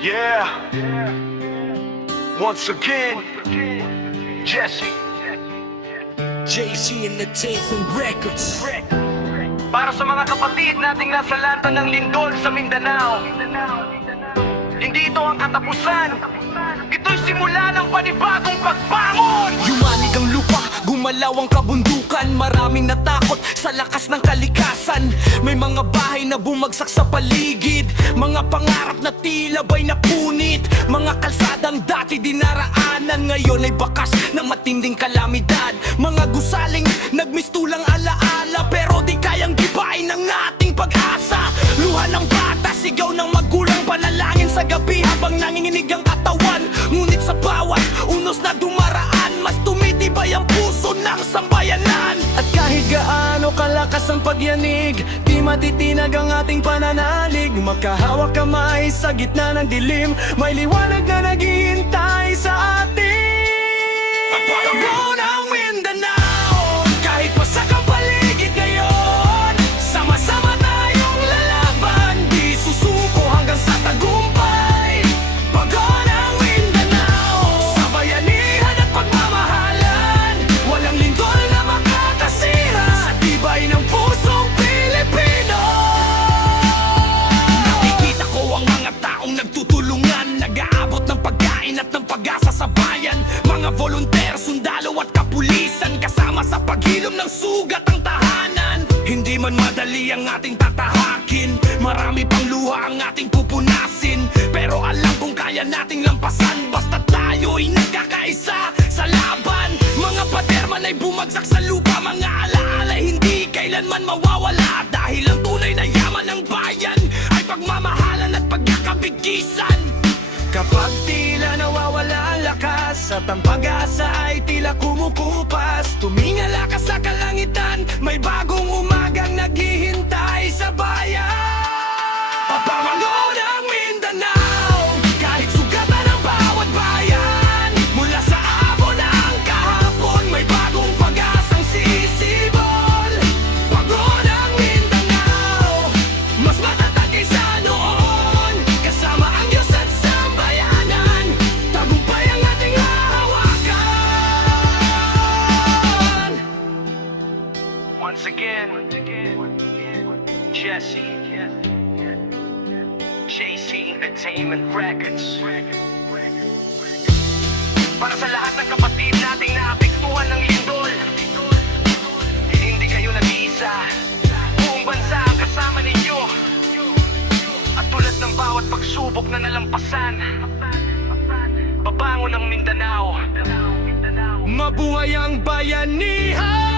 Yeah. Once again, Jesse. JC Entertainment Records. Para sa mga kapatid nating nasa lanta ng lindol sa Mindanao, hindi ito ang katapusan. Ito'y simula ng panibagong pagbangon. Yumanig ang lupa, gumalaw ang kabundukan. Maraming natakot sa lakas ng kalikasan. May mga bahay na bumagsak sa paligid, mga pangarap na tila ba'y napunit. Mga kalsadang dati dinaraanan, ngayon ay bakas ng matinding kalamidad. Mga gusaling nagmistulang alaala, pero di kayang gibain ng ating pag-asa. Luha ng bata, sigaw ng magulang, panalangin sa gabi habang nanginginig ang katawan. Ngunit sa bawat unos na dumaraan, mas tumitibay ang puso ng sambayanan. At kahit gaano kalakas ang pagyanig, di matitinag ang ating pananalig. Magkahawak kamay sa gitna ng dilim, may liwanag na naghihintay sa atin. Pagpapagawa ng Mindanao, kahit pa sa kapaligid ngayon, sama-sama tayong lalaban, di susuko hanggang sa tagumpay. Pagpapagawa ng Mindanao, sa bayanihan at pagmamahalan, walang lindol na makakasira sa tibay ng pusong Pilipino. Nakikita ko ang mga taong nagtutulungan, nag-aabot ng pagkain at ng pag-asa sa bayan. Mga volunteer, sundalo at kapulisan, kasama sa paghilom ng sugat ang tahanan. Hindi man madali ang ating tatahakin, marami pang luha ang ating pupunasin, pero alam kung kaya nating lampasan, basta tayo'y nagkakaisa sa laban. Mga paderman ay bumagsak sa lupa, mga alaala hindi kailanman mawawala, dahil ang tunay na yaman ng bayan ay pagmamahalan at pagkakabigisan. Kapag tila nawawala ang lakas at ang pag-asa ay tila kumukupas, tumingala ka sa kalangitan, may bagong umagang naghihintay sa bayan. Papamango ng Mindanao, kahit sugatan ang bawat bayan, mula sa abo ng kahapon, may bagong pag-asang sisibol. Pago ng Mindanao, mas matatag kaysa noon, kasama ang Diyos at sambayanan, tagumpay ang ating hahawakan. Once again, Jesse. JC Entertainment Records. Para sa lahat ng kapatid nating naapektuhan ng lindol, hindi kayo nag-iisa. Buong bansa ang kasama ninyo. At tulad ng bawat pagsubok na nalampasan, babangon ang Mindanao. Mabuhay ang bayanihan!